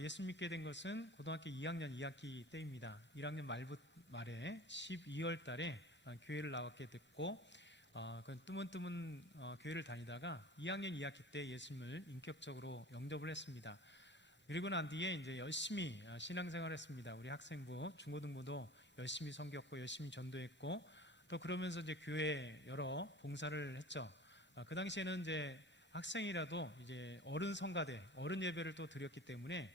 예수 믿게 된 것은 고등학교 2학년 2학기 때입니다. 1학년 말에 12월 달에 교회를 나왔게 됐고, 뜨문뜨문 교회를 다니다가 2학년 2학기 때 예수님을 인격적으로 영접을 했습니다. 그리고 난 뒤에 이제 열심히 신앙생활을 했습니다. 우리 학생부, 중고등부도 열심히 섬겼고, 열심히 전도했고, 또 그러면서 이제 교회 여러 봉사를 했죠. 그 당시에는 이제 학생이라도 이제 어른 성가대, 어른 예배를 또 드렸기 때문에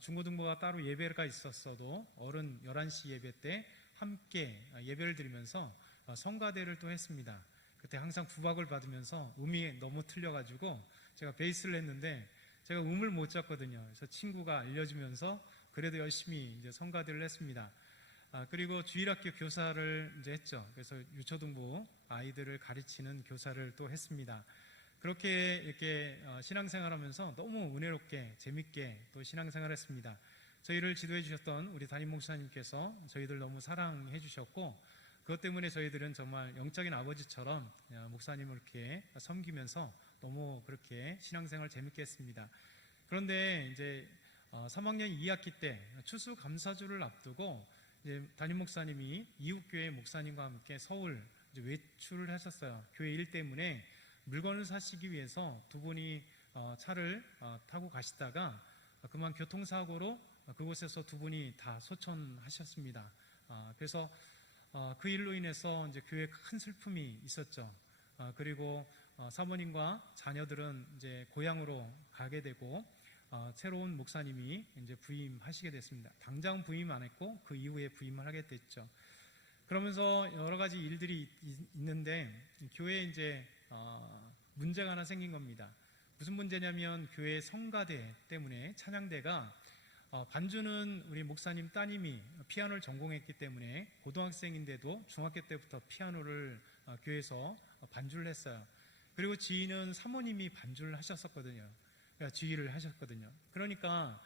중고등부가 따로 예배가 있었어도 어른 11시 예배 때 함께 예배를 드리면서 성가대를 또 했습니다. 그때 항상 구박을 받으면서 음이 너무 틀려가지고 제가 베이스를 했는데 제가 음을 못 잡거든요. 그래서 친구가 알려주면서 그래도 열심히 이제 성가대를 했습니다. 그리고 주일학교 교사를 이제 했죠. 그래서 유초등부 아이들을 가르치는 교사를 또 했습니다. 그렇게 이렇게 신앙생활하면서 너무 은혜롭게 재밌게 또 신앙생활했습니다. 저희를 지도해 주셨던 우리 담임 목사님께서 저희들 너무 사랑해 주셨고, 그것 때문에 저희들은 정말 영적인 아버지처럼 목사님을 이렇게 섬기면서 너무 그렇게 신앙생활 재밌게 했습니다. 그런데 이제 3학년 2학기 때 추수감사주를 앞두고 이제 담임 목사님이 이웃교회 목사님과 함께 서울 이제 외출을 하셨어요. 교회 일 때문에 물건을 사시기 위해서 두 분이 차를 타고 가시다가 그만 교통사고로 그곳에서 두 분이 다 소천하셨습니다. 그래서 그 일로 인해서 이제 교회에 큰 슬픔이 있었죠. 그리고 사모님과 자녀들은 이제 고향으로 가게 되고 새로운 목사님이 이제 부임하시게 됐습니다. 당장 부임 안 했고 그 이후에 부임을 하게 됐죠. 그러면서 여러 가지 일들이 있는데 교회에 이제 문제가 하나 생긴 겁니다. 무슨 문제냐면 교회 성가대 때문에 찬양대가 반주는 우리 목사님 따님이 피아노를 전공했기 때문에 고등학생인데도 중학교 때부터 피아노를 교회에서 반주를 했어요. 그리고 지휘는 사모님이 반주를 하셨었거든요. 그러니까 지휘를 하셨거든요. 그러니까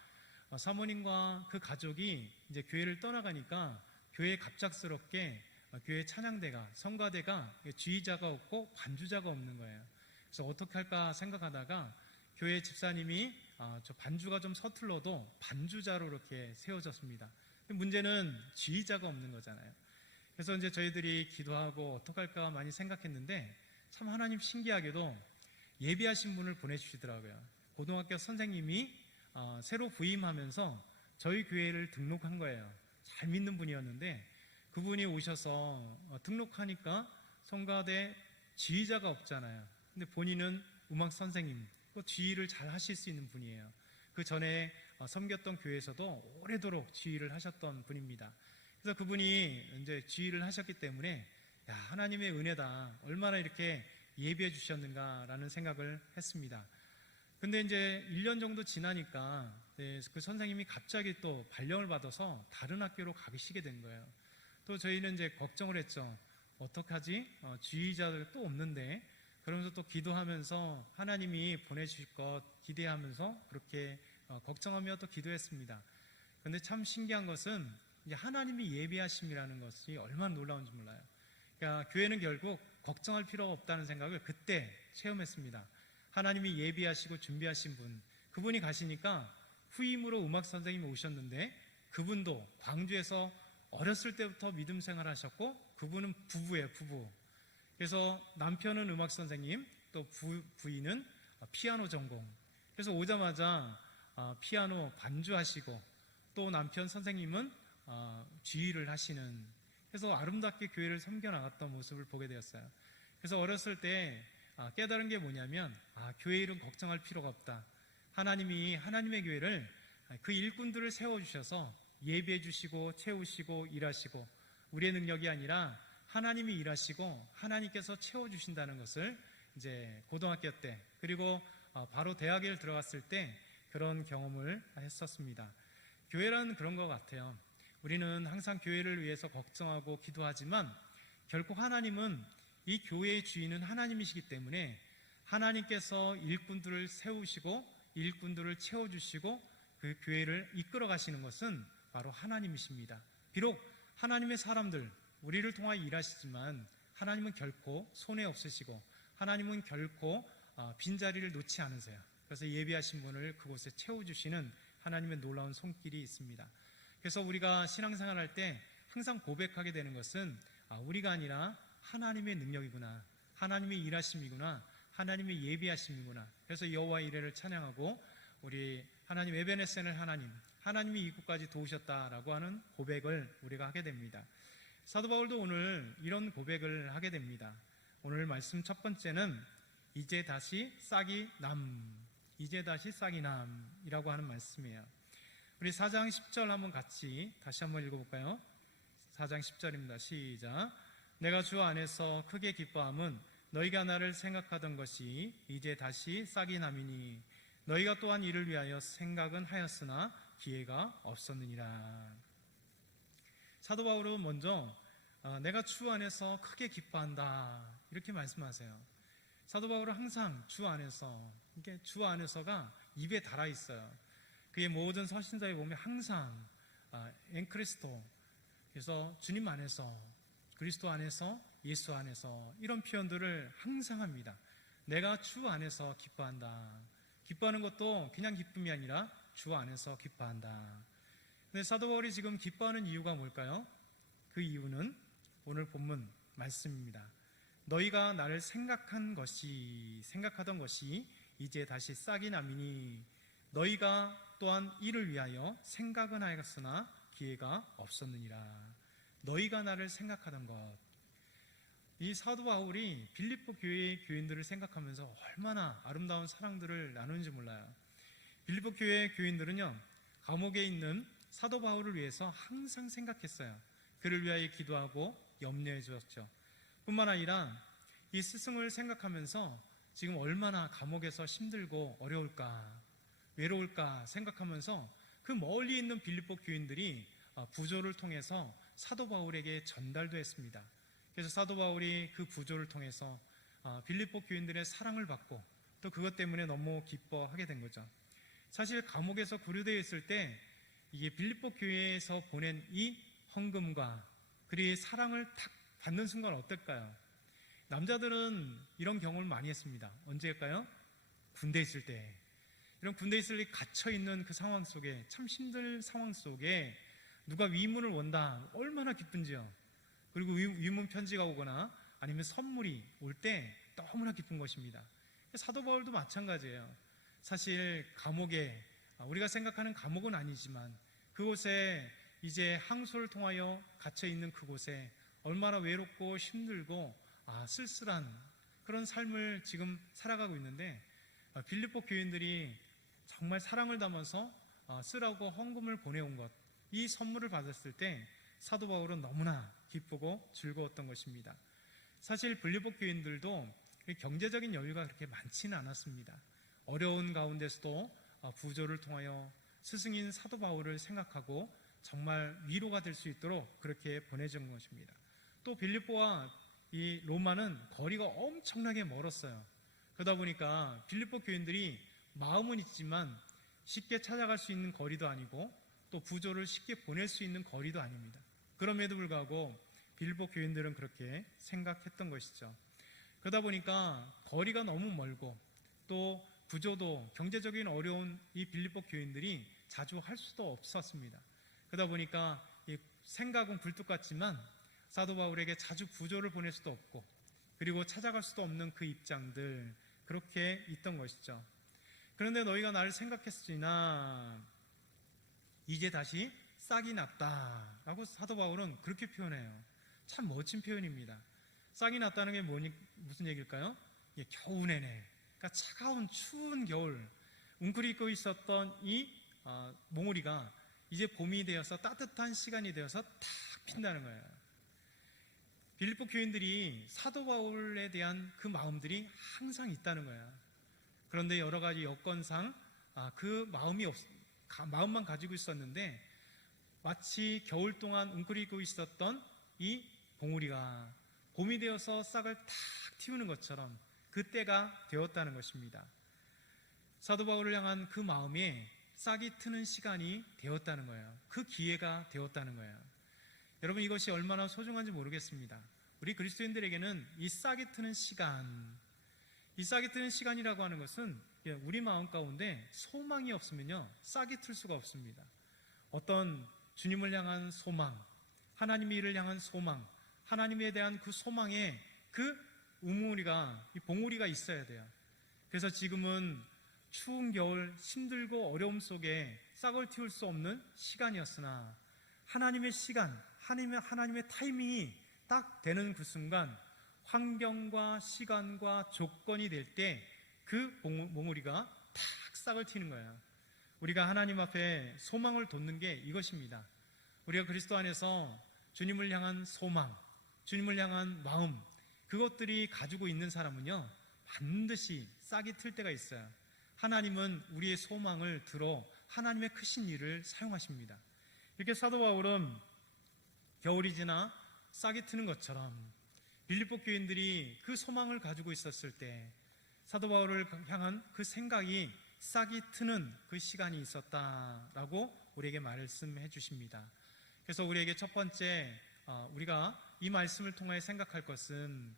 사모님과 그 가족이 이제 교회를 떠나가니까 교회에 갑작스럽게 교회 찬양대가 성가대가 지휘자가 없고 반주자가 없는 거예요. 그래서 어떻게 할까 생각하다가 교회 집사님이 저 반주가 좀 서툴러도 반주자로 이렇게 세워졌습니다. 문제는 지휘자가 없는 거잖아요. 그래서 이제 저희들이 기도하고 어떡할까 많이 생각했는데 참 하나님 신기하게도 예비하신 분을 보내주시더라고요. 고등학교 선생님이 새로 부임하면서 저희 교회를 등록한 거예요. 잘 믿는 분이었는데 그분이 오셔서 등록하니까 성가대 지휘자가 없잖아요. 근데 본인은 음악 선생님, 또 지휘를 잘 하실 수 있는 분이에요. 그 전에 섬겼던 교회에서도 오래도록 지휘를 하셨던 분입니다. 그래서 그분이 이제 지휘를 하셨기 때문에 야, 하나님의 은혜다. 얼마나 이렇게 예비해 주셨는가라는 생각을 했습니다. 근데 이제 1년 정도 지나니까 그 선생님이 갑자기 또 발령을 받아서 다른 학교로 가시게 된 거예요. 또 저희는 이제 걱정을 했죠. 어떡하지? 지휘자들 또 없는데. 그러면서 또 기도하면서 하나님이 보내주실 것 기대하면서 그렇게 걱정하며 또 기도했습니다. 그런데 참 신기한 것은 이제 하나님이 예비하심이라는 것이 얼마나 놀라운지 몰라요. 그러니까 교회는 결국 걱정할 필요가 없다는 생각을 그때 체험했습니다. 하나님이 예비하시고 준비하신 분, 그분이 가시니까 후임으로 음악 선생님이 오셨는데 그분도 광주에서 어렸을 때부터 믿음 생활 하셨고 그분은 부부예요, 부부. 그래서 남편은 음악 선생님, 또 부인은 피아노 전공. 그래서 오자마자 피아노 반주하시고 또 남편 선생님은 지휘를 하시는, 그래서 아름답게 교회를 섬겨나갔던 모습을 보게 되었어요. 그래서 어렸을 때 깨달은 게 뭐냐면 교회 일은 걱정할 필요가 없다. 하나님이 하나님의 교회를 그 일꾼들을 세워주셔서 예배해 주시고 채우시고 일하시고 우리의 능력이 아니라 하나님이 일하시고 하나님께서 채워주신다는 것을 이제 고등학교 때 그리고 바로 대학에 들어갔을 때 그런 경험을 했었습니다. 교회라는 그런 것 같아요. 우리는 항상 교회를 위해서 걱정하고 기도하지만 결국 하나님은 이 교회의 주인은 하나님이시기 때문에 하나님께서 일꾼들을 세우시고 일꾼들을 채워주시고 그 교회를 이끌어 가시는 것은 바로 하나님이십니다. 비록 하나님의 사람들 우리를 통하여 일하시지만 하나님은 결코 손해 없으시고 하나님은 결코 빈자리를 놓지 않으세요. 그래서 예비하신 분을 그곳에 채워주시는 하나님의 놀라운 손길이 있습니다. 그래서 우리가 신앙생활 할 때 항상 고백하게 되는 것은 우리가 아니라 하나님의 능력이구나, 하나님의 일하심이구나, 하나님의 예비하심이구나. 그래서 여호와의 이레를 찬양하고 우리 하나님 에베네셀 하나님이 이곳까지 도우셨다라고 하는 고백을 우리가 하게 됩니다. 사도 바울도 오늘 이런 고백을 하게 됩니다. 오늘 말씀 첫 번째는 이제 다시 싹이 남이라고 하는 말씀이에요. 우리 4장 10절 한번 같이 다시 한번 읽어볼까요? 4장 10절입니다. 시작. 내가 주 안에서 크게 기뻐함은 너희가 나를 생각하던 것이 이제 다시 싹이 남이니 너희가 또한 이를 위하여 생각은 하였으나 기회가 없었느니라. 사도 바울은 먼저 내가 주 안에서 크게 기뻐한다 이렇게 말씀하세요. 사도 바울은 항상 주 안에서, 이게 주 안에서가 입에 달아 있어요. 그의 모든 서신서에 보면 항상 엔크리스토, 그래서 주님 안에서, 그리스도 안에서, 예수 안에서 이런 표현들을 항상 합니다. 내가 주 안에서 기뻐한다. 기뻐하는 것도 그냥 기쁨이 아니라 주 안에서 기뻐한다. 근데 사도 바울이 지금 기뻐하는 이유가 뭘까요? 그 이유는 오늘 본문 말씀입니다. 너희가 나를 생각하던 것이 이제 다시 싹이 남이니 너희가 또한 이를 위하여 생각은 하였으나 기회가 없었느니라. 너희가 나를 생각하던 것. 이 사도 바울이 빌립보 교회의 교인들을 생각하면서 얼마나 아름다운 사랑들을 나누는지 몰라요. 빌립보 교회의 교인들은요, 감옥에 있는 사도 바울을 위해서 항상 생각했어요. 그를 위하여 기도하고 염려해 주었죠. 뿐만 아니라 이 스승을 생각하면서 지금 얼마나 감옥에서 힘들고 어려울까, 외로울까 생각하면서 그 멀리 있는 빌립보 교인들이 부조를 통해서 사도 바울에게 전달도 했습니다. 그래서 사도 바울이 그 부조를 통해서 빌립보 교인들의 사랑을 받고 또 그것 때문에 너무 기뻐하게 된 거죠. 사실 감옥에서 구류되어 있을 때 이게 빌립보 교회에서 보낸 이 헌금과 그리고 사랑을 탁 받는 순간 어떨까요? 남자들은 이런 경험을 많이 했습니다. 언제일까요? 군대에 있을 때. 이런 군대에 있을 때 갇혀있는 그 상황 속에, 참 힘든 상황 속에 누가 위문을 원다 얼마나 기쁜지요. 그리고 위문 편지가 오거나 아니면 선물이 올 때 너무나 기쁜 것입니다. 사도 바울도 마찬가지예요. 사실 감옥에, 우리가 생각하는 감옥은 아니지만 그곳에 이제 항소를 통하여 갇혀있는 그곳에 얼마나 외롭고 힘들고 쓸쓸한 그런 삶을 지금 살아가고 있는데 빌립보 교인들이 정말 사랑을 담아서 쓰라고 헌금을 보내온 것, 이 선물을 받았을 때 사도 바울은 너무나 기쁘고 즐거웠던 것입니다. 사실 빌립보 교인들도 경제적인 여유가 그렇게 많지는 않았습니다. 어려운 가운데서도 부조를 통하여 스승인 사도 바울을 생각하고 정말 위로가 될 수 있도록 그렇게 보내준 것입니다. 또 빌립보와 이 로마는 거리가 엄청나게 멀었어요. 그러다 보니까 빌립보 교인들이 마음은 있지만 쉽게 찾아갈 수 있는 거리도 아니고 또 부조를 쉽게 보낼 수 있는 거리도 아닙니다. 그럼에도 불구하고 빌립보 교인들은 그렇게 생각했던 것이죠. 그러다 보니까 거리가 너무 멀고 또 부조도 경제적인 어려운 이 빌립보 교인들이 자주 할 수도 없었습니다. 그러다 보니까 생각은 굴뚝 같지만 사도 바울에게 자주 부조를 보낼 수도 없고 그리고 찾아갈 수도 없는 그 입장들, 그렇게 있던 것이죠. 그런데 너희가 나를 생각했으나 이제 다시 싹이 났다 라고 사도 바울은 그렇게 표현해요. 참 멋진 표현입니다. 싹이 났다는 게 무슨 얘기일까요? 겨우 내내, 그러니까 차가운 추운 겨울 웅크리고 있었던 이 몽우리가 이제 봄이 되어서 따뜻한 시간이 되어서 탁 핀다는 거예요. 빌립보 교인들이 사도 바울에 대한 그 마음들이 항상 있다는 거예요. 그런데 여러 가지 여건상 그 마음만 가지고 있었는데 마치 겨울 동안 웅크리고 있었던 이 봉우리가 봄이 되어서 싹을 탁 틔우는 것처럼 그때가 되었다는 것입니다. 사도 바울을 향한 그 마음에 싹이 트는 시간이 되었다는 거예요. 그 기회가 되었다는 거예요. 여러분, 이것이 얼마나 소중한지 모르겠습니다. 우리 그리스도인들에게는 이 싹이 트는 시간, 이 싹이 트는 시간이라고 하는 것은 우리 마음 가운데 소망이 없으면요, 싹이 틀 수가 없습니다. 어떤 주님을 향한 소망, 하나님의 일을 향한 소망, 하나님에 대한 그 소망에 그 우물이가, 이 봉우리가 있어야 돼요. 그래서 지금은 추운 겨울 힘들고 어려움 속에 싹을 틔울 수 없는 시간이었으나 하나님의 시간, 하나님의 타이밍이 딱 되는 그 순간 환경과 시간과 조건이 될 때 그 봉우리가 탁 싹을 틔는 거예요. 우리가 하나님 앞에 소망을 돋는 게 이것입니다. 우리가 그리스도 안에서 주님을 향한 소망, 주님을 향한 마음, 그것들이 가지고 있는 사람은요, 반드시 싹이 틀 때가 있어요. 하나님은 우리의 소망을 들어 하나님의 크신 일을 사용하십니다. 이렇게 사도 바울은 겨울이 지나 싹이 트는 것처럼 빌립보 교인들이 그 소망을 가지고 있었을 때 사도 바울을 향한 그 생각이 싹이 트는 그 시간이 있었다라고 우리에게 말씀해 주십니다. 그래서 우리에게 첫 번째 우리가 이 말씀을 통하여 생각할 것은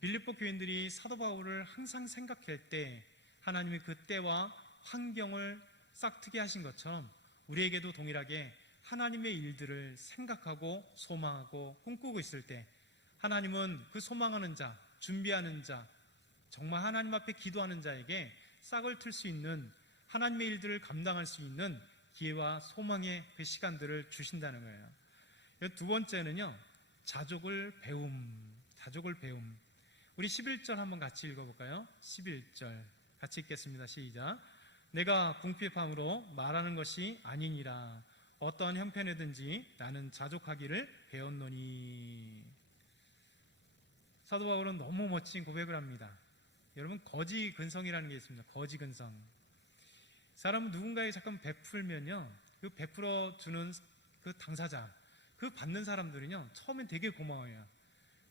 빌립보 교인들이 사도 바울을 항상 생각할 때 하나님이 그 때와 환경을 싹트게 하신 것처럼 우리에게도 동일하게 하나님의 일들을 생각하고 소망하고 꿈꾸고 있을 때 하나님은 그 소망하는 자, 준비하는 자, 정말 하나님 앞에 기도하는 자에게 싹을 틀 수 있는 하나님의 일들을 감당할 수 있는 기회와 소망의 그 시간들을 주신다는 거예요. 두 번째는요, 자족을 배움. 우리 11절 한번 같이 읽어볼까요? 11절 같이 읽겠습니다. 시작. 내가 궁핍함으로 말하는 것이 아니니라. 어떠한 형편이든지 나는 자족하기를 배웠노니. 사도 바울은 너무 멋진 고백을 합니다. 여러분, 거지근성이라는 게 있습니다. 거지근성. 사람은 누군가에 잠깐 베풀면요, 그 베풀어 주는 그 당사자, 그 받는 사람들은요, 처음엔 되게 고마워요.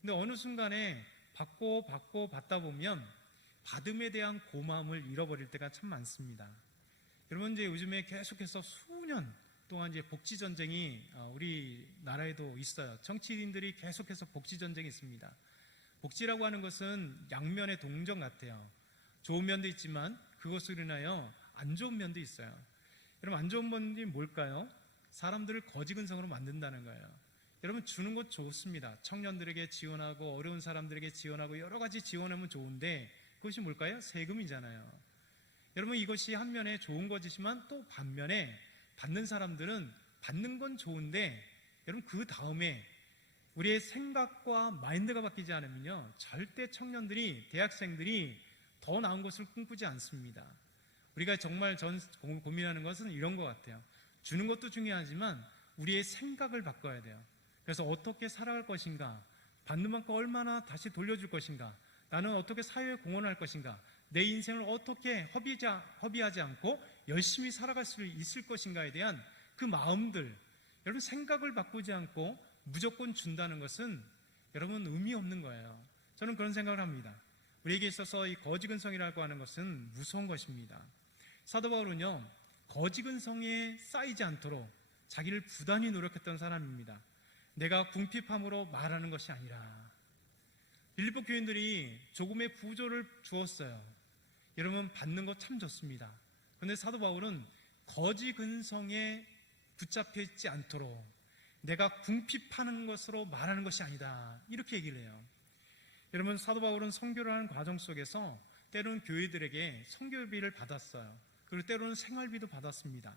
근데 어느 순간에 받다 보면 받음에 대한 고마움을 잃어버릴 때가 참 많습니다. 여러분, 이제 요즘에 계속해서 수년 동안 이제 복지 전쟁이 우리나라에도 있어요. 정치인들이 계속해서 복지 전쟁이 있습니다. 복지라고 하는 것은 양면의 동전 같아요. 좋은 면도 있지만 그것으로 인하여 안 좋은 면도 있어요. 여러분, 안 좋은 면이 뭘까요? 사람들을 거지근성으로 만든다는 거예요. 여러분, 주는 것 좋습니다. 청년들에게 지원하고 어려운 사람들에게 지원하고 여러 가지 지원하면 좋은데 그것이 뭘까요? 세금이잖아요. 여러분, 이것이 한면에 좋은 것이지만 또 반면에 받는 사람들은 받는 건 좋은데 여러분, 그 다음에 우리의 생각과 마인드가 바뀌지 않으면요, 절대 청년들이, 대학생들이 더 나은 것을 꿈꾸지 않습니다. 우리가 정말 고민하는 것은 이런 것 같아요. 주는 것도 중요하지만 우리의 생각을 바꿔야 돼요. 그래서 어떻게 살아갈 것인가, 받는 만큼 얼마나 다시 돌려줄 것인가, 나는 어떻게 사회에 공헌할 것인가, 내 인생을 어떻게 허비하지 않고 열심히 살아갈 수 있을 것인가에 대한 그 마음들, 여러분, 생각을 바꾸지 않고 무조건 준다는 것은 여러분 의미 없는 거예요. 저는 그런 생각을 합니다. 우리에게 있어서 이 거지근성이라고 하는 것은 무서운 것입니다. 사도 바울은요, 거지근성에 쌓이지 않도록 자기를 부단히 노력했던 사람입니다. 내가 궁핍함으로 말하는 것이 아니라. 빌립보 교인들이 조금의 부조를 주었어요. 여러분, 받는 거 참 좋습니다. 그런데 사도 바울은 거지근성에 붙잡혀 있지 않도록 내가 궁핍하는 것으로 말하는 것이 아니다, 이렇게 얘기를 해요. 여러분, 사도 바울은 선교를 하는 과정 속에서 때로는 교회들에게 선교비를 받았어요. 그리고 때로는 생활비도 받았습니다.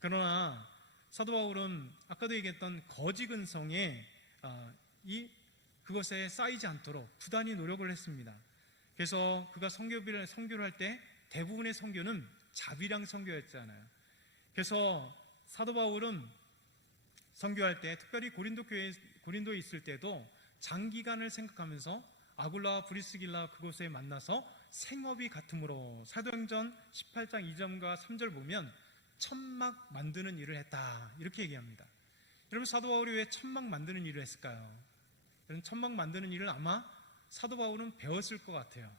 그러나 사도 바울은 아까도 얘기했던 거지근성에 그것에 쌓이지 않도록 부단히 노력을 했습니다. 그래서 그가 선교를 할 때 대부분의 선교는 자비랑 선교였잖아요. 그래서 사도 바울은 선교할 때, 특별히 고린도에 있을 때도 장기간을 생각하면서 아굴라와 브리스길라 그곳에 만나서 생업이 같음으로 사도행전 18장 2절과 3절 보면 천막 만드는 일을 했다, 이렇게 얘기합니다. 여러분, 사도 바울이 왜 천막 만드는 일을 했을까요? 여러분, 천막 만드는 일을 아마 사도 바울은 배웠을 것 같아요.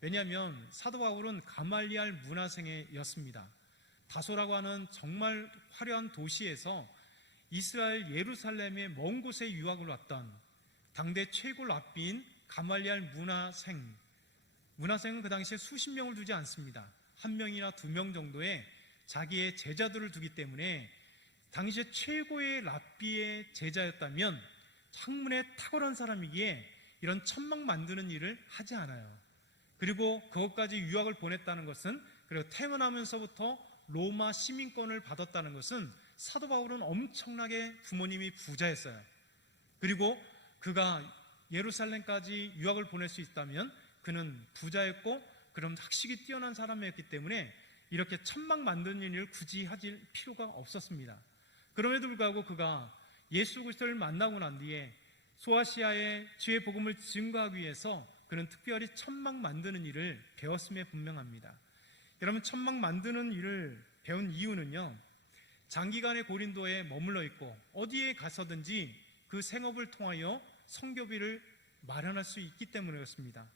왜냐하면 사도 바울은 가말리알 문화생이었습니다. 다소라고 하는 정말 화려한 도시에서 이스라엘 예루살렘의 먼 곳에 유학을 왔던 당대 최고 랍비인 가말리알 문화생은 그 당시에 수십 명을 두지 않습니다. 한 명이나 두 명 정도의 자기의 제자들을 두기 때문에 당시에 최고의 랍비의 제자였다면 학문에 탁월한 사람이기에 이런 천막 만드는 일을 하지 않아요. 그리고 그것까지 유학을 보냈다는 것은, 그리고 태어나면서부터 로마 시민권을 받았다는 것은 사도 바울은 엄청나게 부모님이 부자였어요. 그리고 그가 예루살렘까지 유학을 보낼 수 있다면 그는 부자였고 그럼 학식이 뛰어난 사람이었기 때문에 이렇게 천막 만드는 일을 굳이 하실 필요가 없었습니다. 그럼에도 불구하고 그가 예수 그리스도를 만나고 난 뒤에 소아시아의 주의 복음을 증거하기 위해서 그는 특별히 천막 만드는 일을 배웠음에 분명합니다. 여러분, 천막 만드는 일을 배운 이유는요, 장기간의 고린도에 머물러 있고 어디에 가서든지 그 생업을 통하여 선교비를 마련할 수 있기 때문이었습니다.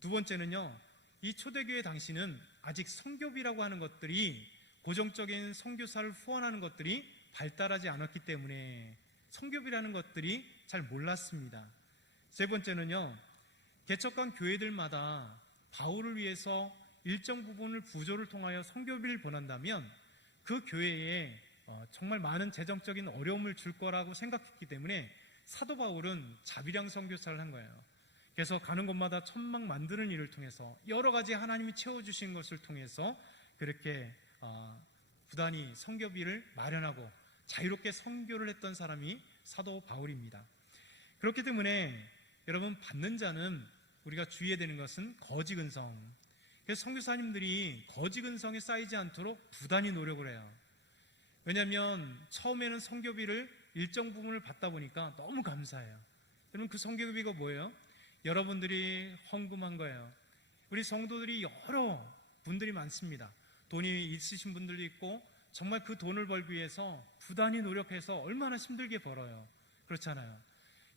두 번째는요, 이 초대교회 당시는 아직 선교비라고 하는 것들이, 고정적인 선교사를 후원하는 것들이 발달하지 않았기 때문에 선교비라는 것들이 잘 몰랐습니다. 세 번째는요, 개척한 교회들마다 바울을 위해서 일정 부분을 부조를 통하여 선교비를 보낸다면 그 교회에 정말 많은 재정적인 어려움을 줄 거라고 생각했기 때문에 사도 바울은 자비량 선교사를 한 거예요. 그래서 가는 곳마다 천막 만드는 일을 통해서 여러 가지 하나님이 채워주신 것을 통해서 그렇게 부단히 선교비를 마련하고 자유롭게 선교를 했던 사람이 사도 바울입니다. 그렇기 때문에 여러분, 받는 자는 우리가 주의해야 되는 것은 거지 근성. 그래서 선교사님들이 거지 근성에 쌓이지 않도록 부단히 노력을 해요. 왜냐하면 처음에는 선교비를 일정 부분을 받다 보니까 너무 감사해요. 여러분, 그 선교비가 뭐예요? 여러분들이 헌금한 거예요. 우리 성도들이 여러 분들이 많습니다. 돈이 있으신 분들도 있고 정말 그 돈을 벌기 위해서 부단히 노력해서 얼마나 힘들게 벌어요. 그렇잖아요.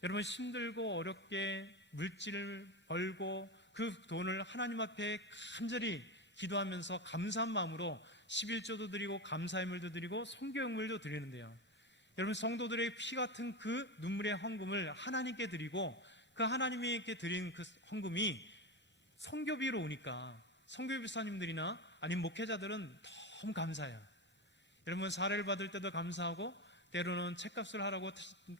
여러분, 힘들고 어렵게 물질을 벌고 그 돈을 하나님 앞에 간절히 기도하면서 감사한 마음으로 11조도 드리고 감사의물도 드리고 선교용물도 드리는데요, 여러분, 성도들의 피 같은 그 눈물의 헌금을 하나님께 드리고 그 하나님께 드린 그 헌금이 선교비로 오니까 선교비사님들이나 아니면 목회자들은 너무 감사해요. 여러분, 사례를 받을 때도 감사하고 때로는 책값을 하라고,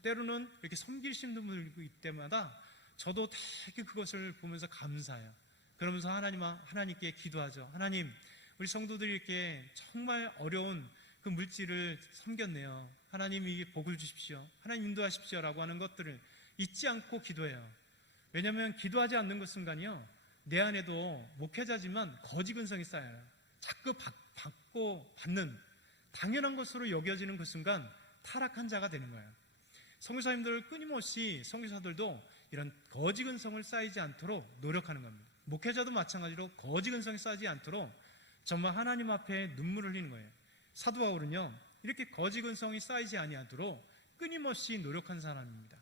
때로는 이렇게 섬기시는 분들 때마다 저도 되게 그것을 보면서 감사해요. 그러면서 하나님께 기도하죠. 하나님, 우리 성도들이 이렇게 정말 어려운 그 물질을 섬겼네요. 하나님이 복을 주십시오. 하나님 인도하십시오라고 하는 것들을 잊지 않고 기도해요. 왜냐하면 기도하지 않는 그 순간이요, 내 안에도 목회자지만 거지 근성이 쌓여요. 자꾸 받고 받는 당연한 것으로 여겨지는 그 순간 타락한 자가 되는 거예요. 선교사님들 끊임없이 선교사들도 이런 거지 근성을 쌓이지 않도록 노력하는 겁니다. 목회자도 마찬가지로 거지 근성이 쌓이지 않도록 정말 하나님 앞에 눈물을 흘리는 거예요. 사도 바울은요, 이렇게 거지 근성이 쌓이지 아니하도록 끊임없이 노력한 사람입니다.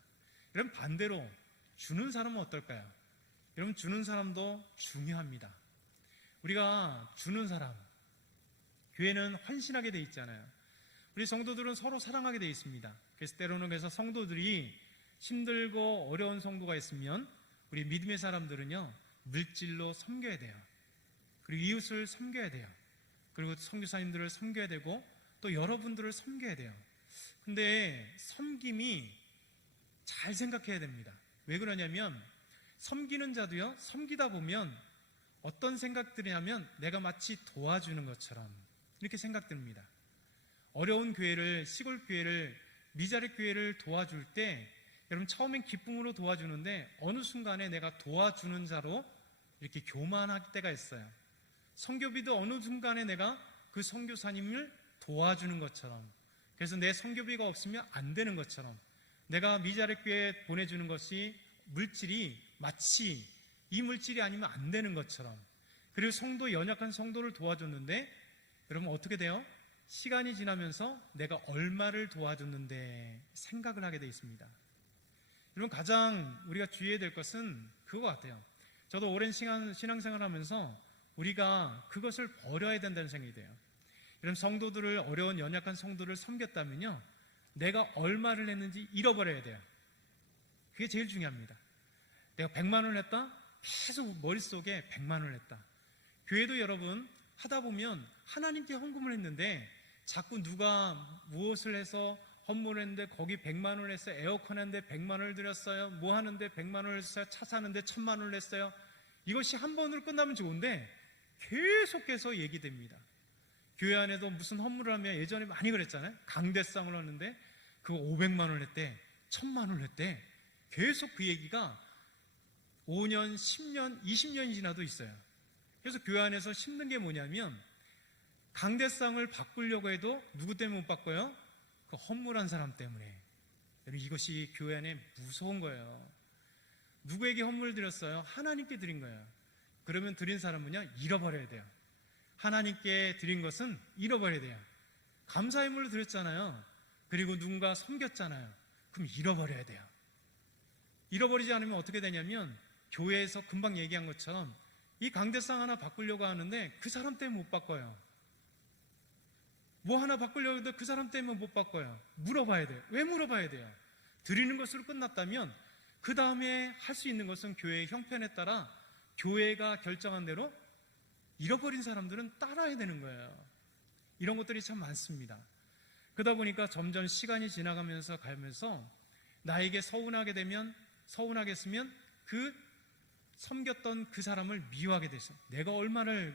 여러분, 반대로 주는 사람은 어떨까요? 여러분, 주는 사람도 중요합니다. 우리가 주는 사람, 교회는 헌신하게 돼 있잖아요. 우리 성도들은 서로 사랑하게 돼 있습니다. 그래서 때로는 성도들이 힘들고 어려운 성도가 있으면 우리 믿음의 사람들은요, 물질로 섬겨야 돼요. 그리고 이웃을 섬겨야 돼요. 그리고 선교사님들을 섬겨야 되고 또 여러분들을 섬겨야 돼요. 근데 섬김이 잘 생각해야 됩니다. 왜 그러냐면 섬기는 자도요, 섬기다 보면 어떤 생각들이 하면 내가 마치 도와주는 것처럼 이렇게 생각됩니다. 어려운 교회를, 시골 교회를, 미자립 교회를 도와줄 때 여러분, 처음엔 기쁨으로 도와주는데 어느 순간에 내가 도와주는 자로 이렇게 교만할 때가 있어요. 선교비도 어느 순간에 내가 그 선교사님을 도와주는 것처럼, 그래서 내 선교비가 없으면 안 되는 것처럼, 내가 미자립 교회에 보내주는 것이 물질이 마치 이 물질이 아니면 안 되는 것처럼, 그리고 연약한 성도를 도와줬는데 여러분 어떻게 돼요? 시간이 지나면서 내가 얼마를 도와줬는데 생각을 하게 돼 있습니다. 여러분, 가장 우리가 주의해야 될 것은 그거 같아요. 저도 오랜 신앙생활 하면서 우리가 그것을 버려야 된다는 생각이 돼요. 여러분, 성도들을, 어려운 연약한 성도를 섬겼다면요, 내가 얼마를 했는지 잃어버려야 돼요. 그게 제일 중요합니다. 내가 100만 원을 했다? 계속 머릿속에 100만 원을 했다. 교회도 여러분, 하다 보면 하나님께 헌금을 했는데 자꾸 누가 무엇을 해서 헌물을 했는데 거기 100만 원을 했어요. 에어컨 했는데 100만 원을 들였어요. 뭐 하는데 100만 원을 했어요. 차 사는데 1000만 원을 했어요. 이것이 한 번으로 끝나면 좋은데 계속해서 얘기됩니다. 교회 안에도 무슨 헌물을 하면 예전에 많이 그랬잖아요. 강대상을 하는데 그거 500만 원을 했대, 1000만 원을 했대. 계속 그 얘기가 5년, 10년, 20년이 지나도 있어요. 그래서 교회 안에서 힘든 게 뭐냐면 강대상을 바꾸려고 해도 누구 때문에 못 바꿔요? 그 헌물한 사람 때문에. 여러분, 이것이 교회 안에 무서운 거예요. 누구에게 헌물을 드렸어요? 하나님께 드린 거예요. 그러면 드린 사람은요, 잃어버려야 돼요. 하나님께 드린 것은 잃어버려야 돼요. 감사의 물로 드렸잖아요. 그리고 누군가 섬겼잖아요. 그럼 잃어버려야 돼요. 잃어버리지 않으면 어떻게 되냐면 교회에서 금방 얘기한 것처럼 이 강대상 하나 바꾸려고 하는데 그 사람 때문에 못 바꿔요. 뭐 하나 바꾸려고 해도 그 사람 때문에 못 바꿔요. 물어봐야 돼요. 왜 물어봐야 돼요? 드리는 것으로 끝났다면 그 다음에 할 수 있는 것은 교회의 형편에 따라 교회가 결정한 대로 잃어버린 사람들은 따라야 되는 거예요. 이런 것들이 참 많습니다. 그러다 보니까 점점 시간이 지나가면서 가면서 나에게 서운하게 했으면 그 섬겼던 그 사람을 미워하게 됐어요. 내가 얼마를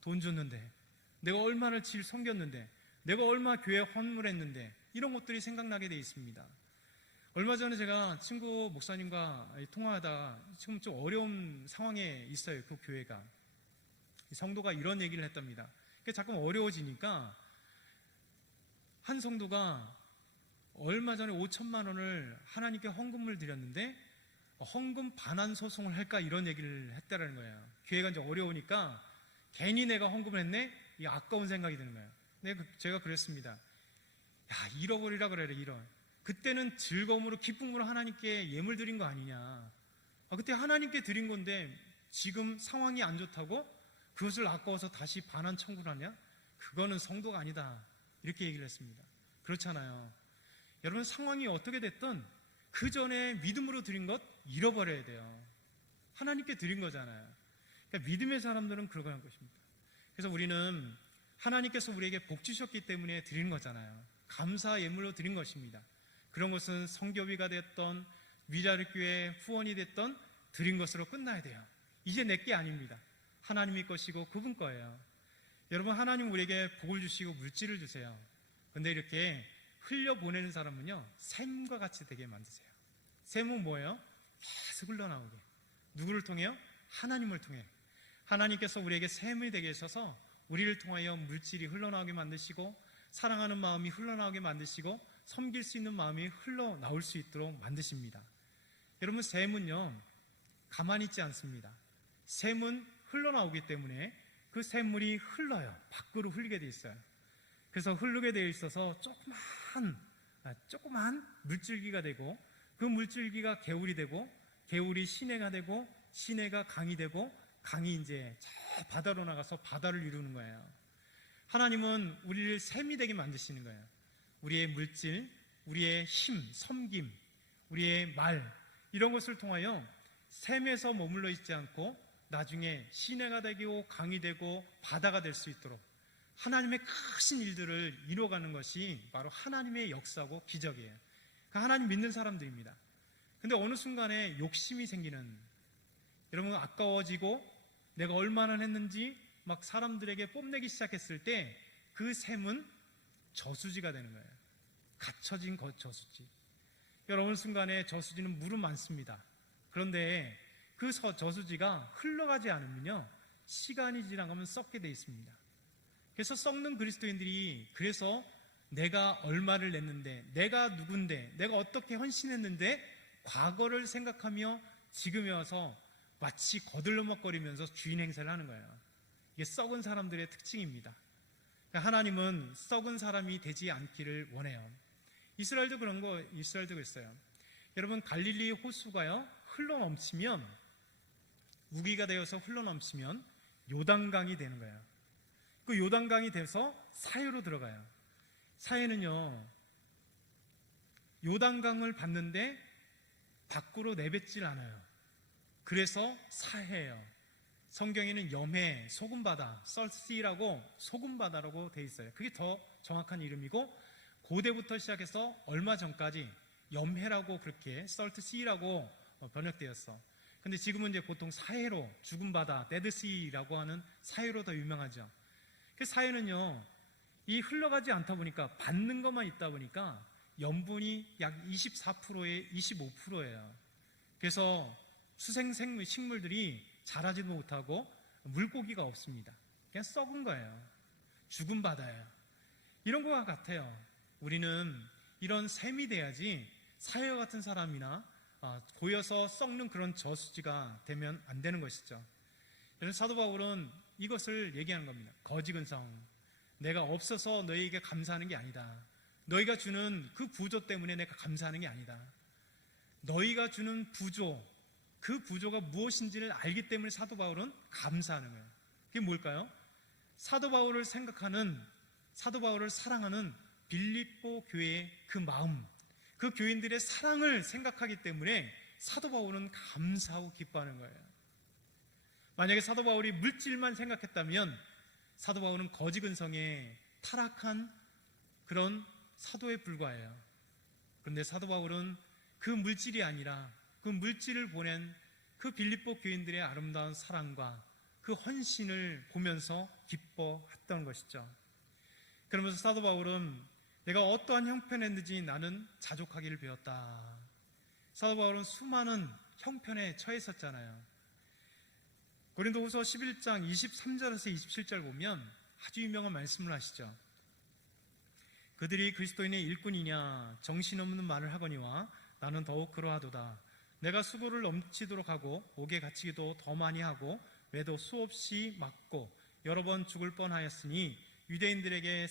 돈 줬는데, 내가 얼마를 섬겼는데, 내가 얼마 교회에 헌물했는데, 이런 것들이 생각나게 돼 있습니다. 얼마 전에 제가 친구 목사님과 통화하다가 지금 좀 어려운 상황에 있어요. 그 교회가. 성도가 이런 얘기를 했답니다. 자꾸 어려워지니까 한 성도가 얼마 전에 5천만 원을 하나님께 헌금을 드렸는데 헌금 반환 소송을 할까 이런 얘기를 했다라는 거예요. 교회가 이제 어려우니까 괜히 내가 헌금을 했네? 이 아까운 생각이 드는 거예요. 근데 제가 그랬습니다. 야, 잃어버리라 그래라, 그때는 즐거움으로 기쁨으로 하나님께 예물 드린 거 아니냐. 그때 하나님께 드린 건데 지금 상황이 안 좋다고 그것을 아까워서 다시 반환 청구를 하냐? 그거는 성도가 아니다. 이렇게 얘기를 했습니다. 그렇잖아요. 여러분, 상황이 어떻게 됐든 그 전에 믿음으로 드린 것 잃어버려야 돼요. 하나님께 드린 거잖아요. 그러니까 믿음의 사람들은 그러는 것입니다. 그래서 우리는 하나님께서 우리에게 복 주셨기 때문에 드리는 거잖아요. 감사 예물로 드린 것입니다. 그런 것은 성교비가 됐던 위자료교회 후원이 됐던 드린 것으로 끝나야 돼요. 이제 내게 아닙니다. 하나님의 것이고 그분 거예요. 여러분, 하나님 우리에게 복을 주시고 물질을 주세요. 근데 이렇게 흘려보내는 사람은요, 샘과 같이 되게 만드세요. 샘은 뭐예요? 계속 흘러나오게. 누구를 통해요? 하나님을 통해. 하나님께서 우리에게 샘이 되게 하셔서 우리를 통하여 물질이 흘러나오게 만드시고 사랑하는 마음이 흘러나오게 만드시고 섬길 수 있는 마음이 흘러나올 수 있도록 만드십니다. 여러분, 샘은요, 가만히 있지 않습니다. 샘은 흘러나오기 때문에 그 샘물이 흘러요. 밖으로 흘리게 돼 있어요. 그래서 흐르게 되어 있어서 조그만 물줄기가 되고 그 물줄기가 개울이 되고 개울이 시내가 되고 시내가 강이 되고 강이 이제 저 바다로 나가서 바다를 이루는 거예요. 하나님은 우리를 샘이 되게 만드시는 거예요. 우리의 물질, 우리의 힘, 섬김, 우리의 말 이런 것을 통하여 샘에서 머물러 있지 않고 나중에 시내가 되고 강이 되고 바다가 될 수 있도록 하나님의 크신 일들을 이루어가는 것이 바로 하나님의 역사고 기적이에요. 하나님 믿는 사람들입니다. 근데 어느 순간에 욕심이 생기는, 여러분, 아까워지고 내가 얼마나 했는지 막 사람들에게 뽐내기 시작했을 때 그 샘은 저수지가 되는 거예요. 갇혀진 저수지. 여러분, 어느 순간에 저수지는 물은 많습니다. 그런데 그 저수지가 흘러가지 않으면요, 시간이 지나가면 썩게 돼 있습니다. 그래서 썩는 그리스도인들이, 그래서 내가 얼마를 냈는데, 내가 누군데, 내가 어떻게 헌신했는데 과거를 생각하며 지금에 와서 마치 거들먹거리면서 주인 행세를 하는 거예요. 이게 썩은 사람들의 특징입니다. 하나님은 썩은 사람이 되지 않기를 원해요. 이스라엘도 그랬어요. 여러분, 갈릴리 호수가요, 흘러넘치면, 우기가 되어서 흘러넘치면 요단강이 되는 거예요. 그 요단강이 돼서 사해로 들어가요. 사해는요, 요단강을 봤는데 밖으로 내뱉질 않아요. 그래서 사해예요. 성경에는 염해, 소금바다, 썰씨라고 소금바다라고 돼 있어요. 그게 더 정확한 이름이고, 고대부터 시작해서 얼마 전까지 염해라고 그렇게 썰트씨라고 번역되었어. 근데 지금은 이제 보통 사해로, 죽은 바다, 데드씨라고 하는 사해로 더 유명하죠. 그 사해는요, 이 흘러가지 않다 보니까, 받는 것만 있다 보니까 염분이 약 24%에 25%예요. 그래서 식물들이 자라지도 못하고 물고기가 없습니다. 그냥 썩은 거예요. 죽은 바다예요. 이런 것과 같아요. 우리는 이런 셈이 돼야지 사회와 같은 사람이나 고여서 썩는 그런 저수지가 되면 안 되는 것이죠. 그래서 사도 바울은 이것을 얘기하는 겁니다. 거지근성, 내가 없어서 너희에게 감사하는 게 아니다. 너희가 주는 그 부조 때문에 내가 감사하는 게 아니다. 너희가 주는 부조, 그 부조가 무엇인지를 알기 때문에 사도 바울은 감사하는 거예요. 그게 뭘까요? 사도 바울을 생각하는, 사도 바울을 사랑하는 빌립보 교회의 그 마음, 그 교인들의 사랑을 생각하기 때문에 사도 바울은 감사하고 기뻐하는 거예요. 만약에 사도 바울이 물질만 생각했다면 사도 바울은 거지근성에 타락한 그런 사도에 불과해요. 그런데 사도 바울은 그 물질이 아니라 그 물질을 보낸 그 빌립보 교인들의 아름다운 사랑과 그 헌신을 보면서 기뻐했던 것이죠. 그러면서 사도 바울은 내가 어떠한 형편이든지 나는 자족하기를 배웠다. 사도 바울은 수많은 형편에 처했었잖아요. 고린도후서 11장 23절에서 27절 보면 아주 유명한 말씀을 하시죠. 그들이 그리스도인의 일꾼이냐 정신없는 말을 하거니와 나는 더욱 그러하도다. 내가 수고를 넘치도록 하고 옥에 갇히기도 더 많이 하고 매도 수없이 맞고 여러 번 죽을 뻔하였으니 유대인들에게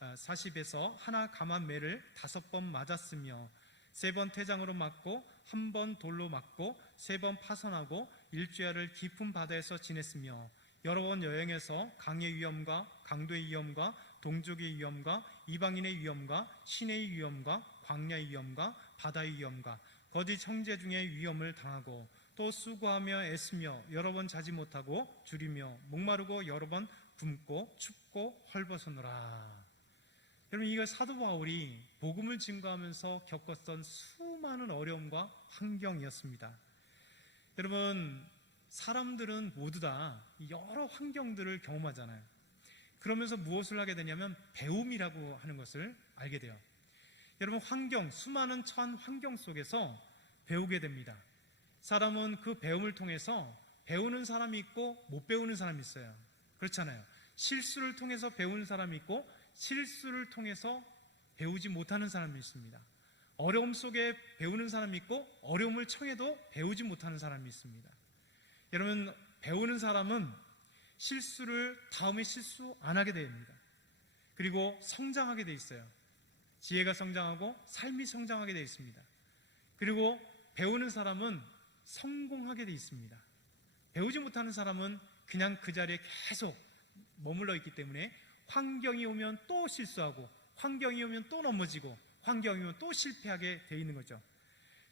40에서 하나 감한 매를 5번 맞았으며 3번 태장으로 맞고 1번 돌로 맞고 3번 파선하고 일주야를 깊은 바다에서 지냈으며 여러 번 여행해서 강의 위험과 강도의 위험과 동족의 위험과 이방인의 위험과 시내의 위험과 광야의 위험과 바다의 위험과 거짓 형제 중에 위험을 당하고 또 수고하며 애쓰며 여러 번 자지 못하고 줄이며 목마르고 여러 번 굶고 춥고 헐벗으노라. 여러분, 이거 사도 바울이 복음을 증거하면서 겪었던 수많은 어려움과 환경이었습니다. 여러분, 사람들은 모두 다 여러 환경들을 경험하잖아요. 그러면서 무엇을 하게 되냐면 배움이라고 하는 것을 알게 돼요. 여러분, 수많은 처한 환경 속에서 배우게 됩니다. 사람은 그 배움을 통해서 배우는 사람이 있고 못 배우는 사람이 있어요. 그렇잖아요. 실수를 통해서 배우는 사람이 있고 실수를 통해서 배우지 못하는 사람이 있습니다. 어려움 속에 배우는 사람이 있고 어려움을 청해도 배우지 못하는 사람이 있습니다. 여러분, 배우는 사람은 실수를 다음에 실수 안 하게 됩니다. 그리고 성장하게 돼 있어요. 지혜가 성장하고 삶이 성장하게 되어 있습니다. 그리고 배우는 사람은 성공하게 되어 있습니다. 배우지 못하는 사람은 그냥 그 자리에 계속 머물러 있기 때문에 환경이 오면 또 실수하고 환경이 오면 또 넘어지고 환경이 오면 또 실패하게 되어 있는 거죠.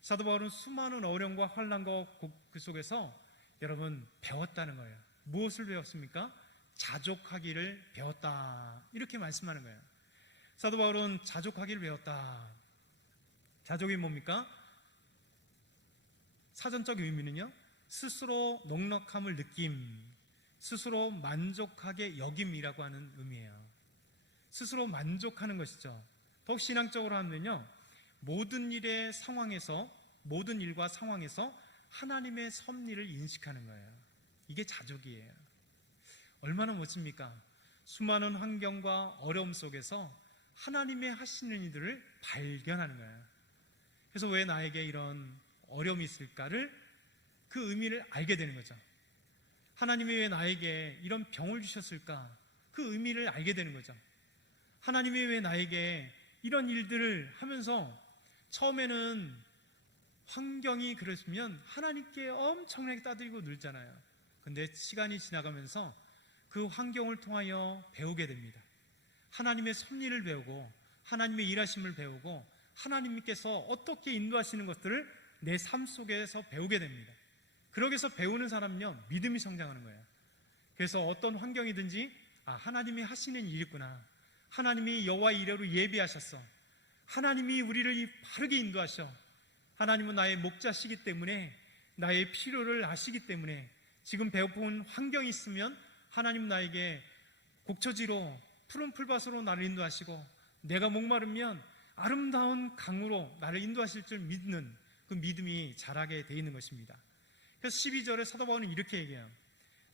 사도 바울은 수많은 어려움과 환난과 그 속에서 여러분 배웠다는 거예요. 무엇을 배웠습니까? 자족하기를 배웠다. 이렇게 말씀하는 거예요. 사도 바울은 자족하기를 배웠다. 자족이 뭡니까? 사전적 의미는요, 스스로 넉넉함을 느낌, 스스로 만족하게 여김이라고 하는 의미예요. 스스로 만족하는 것이죠. 더욱 신앙적으로 하면요, 모든 일과 상황에서 하나님의 섭리를 인식하는 거예요. 이게 자족이에요. 얼마나 멋집니까? 수많은 환경과 어려움 속에서 하나님의 하시는 일들을 발견하는 거예요. 그래서 왜 나에게 이런 어려움이 있을까를 그 의미를 알게 되는 거죠. 하나님이 왜 나에게 이런 병을 주셨을까? 그 의미를 알게 되는 거죠. 하나님이 왜 나에게 이런 일들을 하면서 처음에는 환경이 그랬으면 하나님께 엄청나게 따돌리고 늘잖아요. 근데 시간이 지나가면서 그 환경을 통하여 배우게 됩니다. 하나님의 섭리를 배우고 하나님의 일하심을 배우고 하나님께서 어떻게 인도하시는 것들을 내 삶 속에서 배우게 됩니다. 그러기 위해서 배우는 사람은요, 믿음이 성장하는 거예요. 그래서 어떤 환경이든지 하나님이 하시는 일이구나, 하나님이 여호와의 이래로 예비하셨어, 하나님이 우리를 바르게 인도하셔, 하나님은 나의 목자시기 때문에 나의 필요를 아시기 때문에 지금 배고픈 환경이 있으면 하나님 나에게 곡처지로 푸른 풀밭으로 나를 인도하시고, 내가 목마르면 아름다운 강으로 나를 인도하실 줄 믿는 그 믿음이 자라게 돼 있는 것입니다. 그래서 12절에 사도 바울은 이렇게 얘기해요.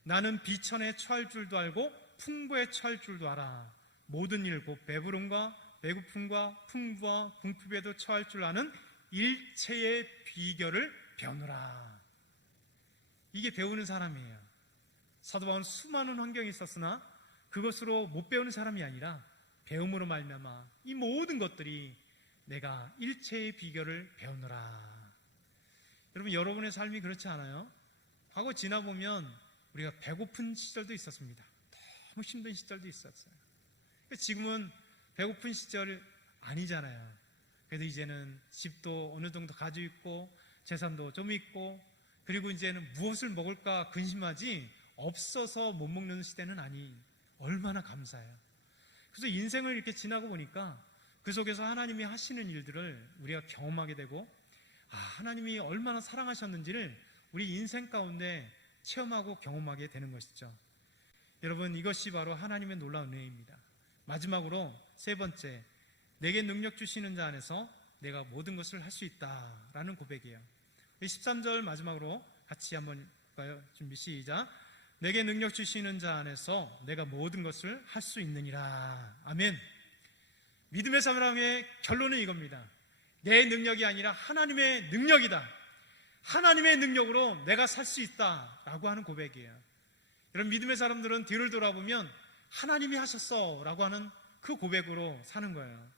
나는 비천에 처할 줄도 알고 풍부에 처할 줄도 알아. 모든 일 곧 배부름과 배고픔과 풍부와 궁핍에도 처할 줄 아는 일체의 비결을 배우노라. 이게 배우는 사람이에요. 사도 바울은 수많은 환경이 있었으나 그것으로 못 배우는 사람이 아니라 배움으로 말미암아 이 모든 것들이 내가 일체의 비결을 배우노라. 여러분, 여러분의 삶이 그렇지 않아요? 과거 지나보면 우리가 배고픈 시절도 있었습니다. 너무 힘든 시절도 있었어요. 지금은 배고픈 시절 아니잖아요. 그래도 이제는 집도 어느 정도 가지고 있고 재산도 좀 있고, 그리고 이제는 무엇을 먹을까 근심하지 없어서 못 먹는 시대는 아닌, 얼마나 감사해요. 그래서 인생을 이렇게 지나고 보니까 그 속에서 하나님이 하시는 일들을 우리가 경험하게 되고, 하나님이 얼마나 사랑하셨는지를 우리 인생 가운데 체험하고 경험하게 되는 것이죠. 여러분, 이것이 바로 하나님의 놀라운 은혜입니다. 마지막으로 세 번째, 내게 능력 주시는 자 안에서 내가 모든 것을 할 수 있다라는 고백이에요. 13절 마지막으로 같이 한번 볼까요? 준비 시작. 내게 능력 주시는 자 안에서 내가 모든 것을 할 수 있느니라. 아멘. 믿음의 사람의 결론은 이겁니다. 내 능력이 아니라 하나님의 능력이다. 하나님의 능력으로 내가 살 수 있다라고 하는 고백이에요. 여러분, 믿음의 사람들은 뒤를 돌아보면 하나님이 하셨어 라고 하는 그 고백으로 사는 거예요.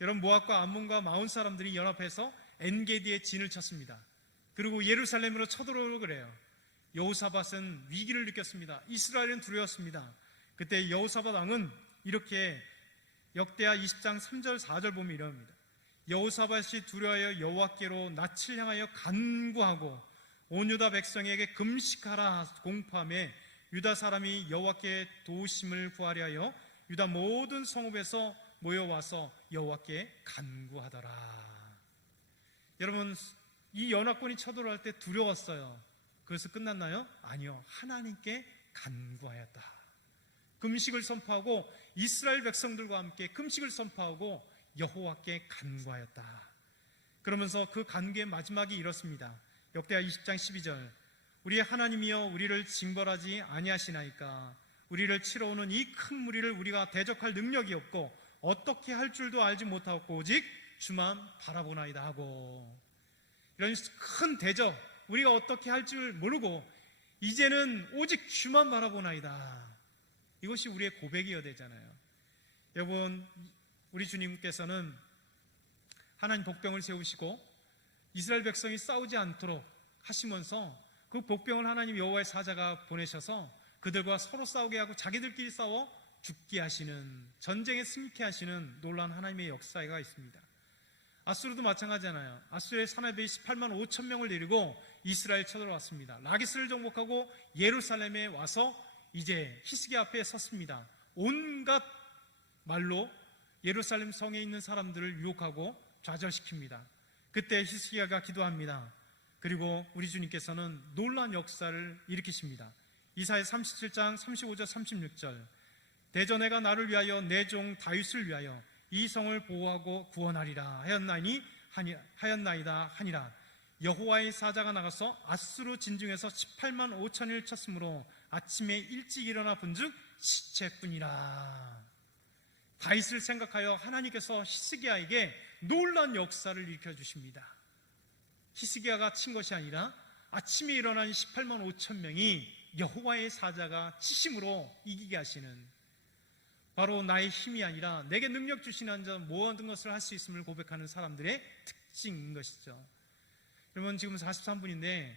여러분, 모압과 암몬과 마온 사람들이 연합해서 엔게디에 진을 쳤습니다. 그리고 예루살렘으로 쳐들어오려고 그래요. 여호사밧은 위기를 느꼈습니다. 이스라엘은 두려웠습니다. 그때 여호사밧 왕은 이렇게 역대하 20장 3절 4절 보면 이럽니다. 여호사밧이 두려워하여 여호와께로 낯을 향하여 간구하고 온 유다 백성에게 금식하라 공포하며 유다 사람이 여호와께 도우심을 구하려 하여 유다 모든 성읍에서 모여와서 여호와께 간구하더라. 여러분, 이 연합군이 쳐들어갈 때 두려웠어요. 그래서 끝났나요? 아니요. 하나님께 간구하였다. 금식을 선포하고 이스라엘 백성들과 함께 금식을 선포하고 여호와께 간구하였다. 그러면서 그 간구의 마지막이 이렇습니다. 역대하 20장 12절. 우리의 하나님이여 우리를 징벌하지 아니하시나이까. 우리를 치러오는 이 큰 무리를 우리가 대적할 능력이 없고 어떻게 할 줄도 알지 못하고 오직 주만 바라보나이다 하고, 이런 큰 대적, 우리가 어떻게 할 줄 모르고 이제는 오직 주만 바라보나이다. 이것이 우리의 고백이어야 되잖아요. 여러분, 우리 주님께서는 하나님 복병을 세우시고 이스라엘 백성이 싸우지 않도록 하시면서 그 복병을 하나님 여호와의 사자가 보내셔서 그들과 서로 싸우게 하고 자기들끼리 싸워 죽게 하시는, 전쟁에 승리케 하시는 놀라운 하나님의 역사가 있습니다. 아수르도 마찬가지잖아요. 아수르의 사나베이 18만 5천 명을 데리고 이스라엘 쳐들어왔습니다. 라기스를 정복하고 예루살렘에 와서 이제 히스기야 앞에 섰습니다. 온갖 말로 예루살렘 성에 있는 사람들을 유혹하고 좌절시킵니다. 그때 히스기야가 기도합니다. 그리고 우리 주님께서는 놀라운 역사를 일으키십니다. 이사야 37장 35절 36절. 대전에가 나를 위하여 내 종 다윗을 위하여 이 성을 보호하고 구원하리라 하였나이다 하니라. 여호와의 사자가 나가서 아수르 진중에서 18만 5천을 쳤으므로 아침에 일찍 일어나 본즉 시체뿐이라. 다윗을 생각하여 하나님께서 히스기야에게 놀라운 역사를 일으켜 주십니다. 히스기야가 친 것이 아니라 아침에 일어난 18만 5천 명이 여호와의 사자가 치심으로 이기게 하시는, 바로 나의 힘이 아니라 내게 능력 주시는 자 모든 것을 할 수 있음을 고백하는 사람들의 특징인 것이죠. 여러분, 지금 43분인데